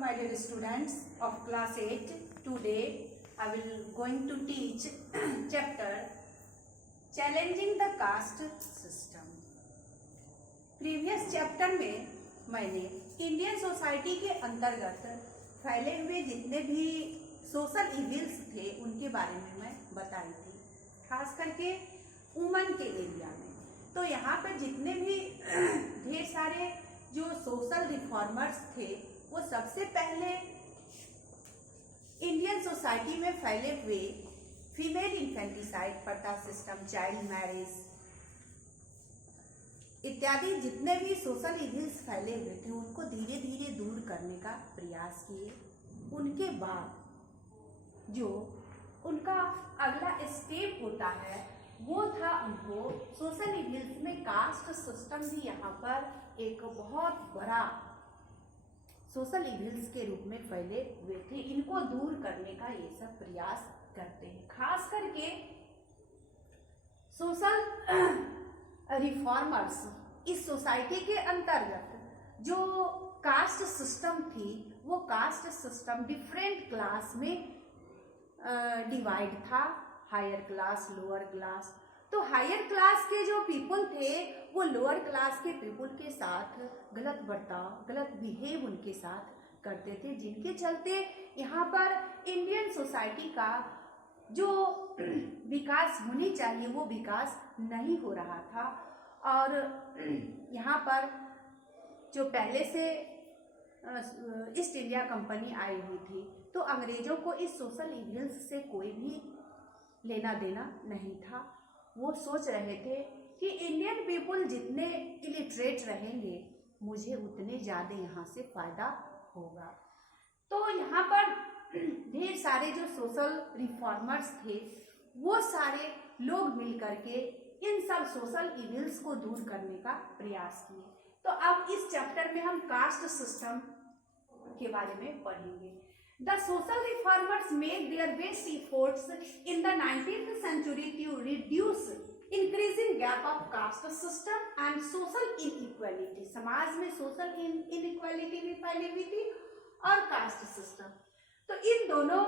my dear students of class 8. Today I will going to teach chapter challenging the caste system. Previous chapter में मैंने Indian society के अंतर्गत फैले हुए जितने भी सोशल इविल्स थे उनके बारे में मैं बताई थी, खास करके वुमन के एरिया में। तो यहाँ पर जितने भी ढेर सारे जो सोशल रिफॉर्मर्स थे वो सबसे पहले इंडियन सोसाइटी में फैले हुए फीमेल इन्फेंटिसाइड प्रथा सिस्टम, चाइल्ड मैरिज इत्यादि जितने भी सोशल इविल्स फैले हुए थे उनको धीरे धीरे दूर करने का प्रयास किए। उनके बाद जो उनका अगला स्टेप होता है वो था उनको सोशल इविल्स में कास्ट सिस्टम भी यहाँ पर एक बहुत बड़ा सोशल इविल्स के रूप में फैले हुए थे। इनको दूर करने का ये सब प्रयास करते हैं। खास करके सोशल रिफॉर्मर्स इस सोसाइटी के अंतर्गत जो कास्ट सिस्टम थी वो कास्ट सिस्टम डिफरेंट क्लास में डिवाइड था, हायर क्लास, लोअर क्लास। तो हायर क्लास के जो पीपल थे वो लोअर क्लास के पीपल के साथ गलत बर्ताव, गलत बिहेव उनके साथ करते थे, जिनके चलते यहाँ पर इंडियन सोसाइटी का जो विकास होनी चाहिए वो विकास नहीं हो रहा था। और यहाँ पर जो पहले से ईस्ट इंडिया कंपनी आई हुई थी तो अंग्रेजों को इस सोशल इविल्स से कोई भी लेना देना नहीं था। वो सोच रहे थे कि इंडियन पीपल जितने इलिटरेट रहेंगे मुझे उतने ज़्यादा यहाँ से फायदा होगा। तो यहाँ पर ढेर सारे जो सोशल रिफॉर्मर्स थे वो सारे लोग मिल करके इन सब सोशल इविल्स को दूर करने का प्रयास किए। तो अब इस चैप्टर में हम कास्ट सिस्टम के बारे में पढ़ेंगे। The social reformers made their best efforts in the 19th century to reduce increasing gap of caste system and social inequality. समाज में social inequality भी फैली हुई थी और caste system, तो इन दोनों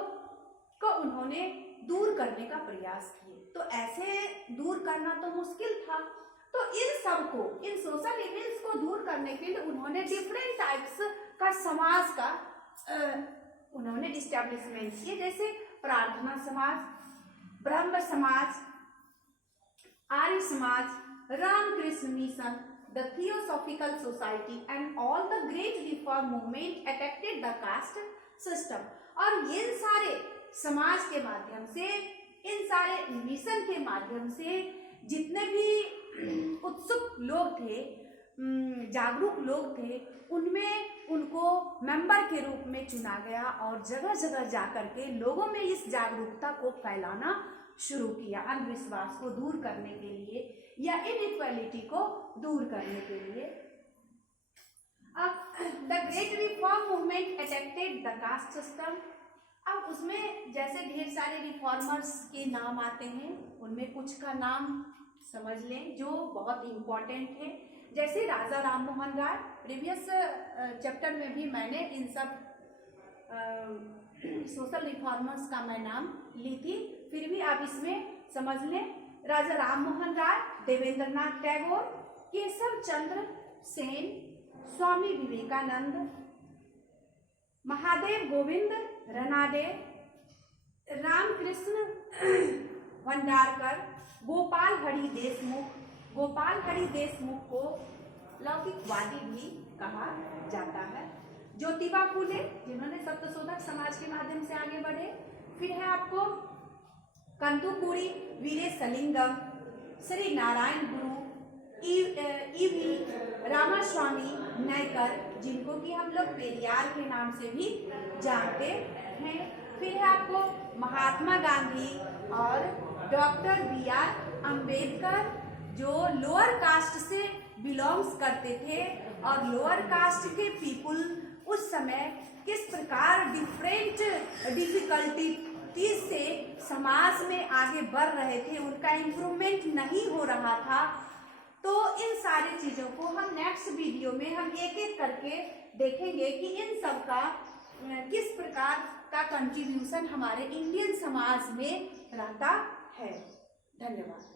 को उन्होंने दूर करने का प्रयास किए। तो ऐसे दूर करना तो मुश्किल था, तो इन सबको, इन सोशल इविल्स को दूर करने के लिए उन्होंने डिफरेंट टाइप्स का समाज का उन्होंने इस्टेब्लिशमेंट किए, जैसे प्रार्थना समाज, ब्रह्म Samaj, Arya Samaj, Ramakrishna mission, the theosophical society and all the great reform movement attacked the caste system. और इन सारे समाज के माध्यम से, इन सारे मिशन के माध्यम से जितने भी उत्सुक लोग थे, जागरूक लोग थे, उनमें उनको मेंबर के रूप में चुना गया और जगह जगह जाकर के लोगों में इस जागरूकता को फैलाना शुरू किया, अंधविश्वास को दूर करने के लिए या इनइक्वालिटी को दूर करने के लिए। अब the great reform movement attacked the caste system. अब उसमें जैसे ढेर सारे रिफॉर्मर्स के नाम आते हैं, उनमें कुछ का नाम समझ लें जो बहुत इम्पोर्टेंट है। जैसे राजा राम मोहन राय, प्रीवियस चैप्टर में भी मैंने इन सब सोशल रिफॉर्मर्स का मैं नाम ली थी, फिर भी आप इसमें समझ लें। राजा राम मोहन राय, देवेंद्रनाथ टैगोर, केशव चंद्र सेन, स्वामी विवेकानंद, महादेव गोविंद रनाडे, रामकृष्ण भंडारकर, गोपाल हरि देशमुख। गोपाल हरि देशमुख को लौकिकवादी भी कहा जाता है। ज्योतिबा फुले, जिन्होंने सत्यशोधक समाज के माध्यम से आगे बढ़े। फिर है आपको कंदुकुरी वीरेशलिंगम, श्री नारायण गुरु, ईवी रामास्वामी नायकर, जिनको कि हम लोग पेरियार के नाम से भी जानते हैं। फिर है आपको महात्मा गांधी और डॉक्टर बी.आर. अम्बेडकर, जो लोअर कास्ट से बिलोंग्स करते थे और लोअर कास्ट के पीपल उस समय किस प्रकार डिफरेंट डिफिकल्टी से समाज में आगे बढ़ रहे थे, उनका इम्प्रूवमेंट नहीं हो रहा था। तो इन सारी चीज़ों को हम नेक्स्ट वीडियो में हम एक एक करके देखेंगे कि इन सब का प्रकार का कंट्रीब्यूशन हमारे इंडियन समाज में रहता है। धन्यवाद।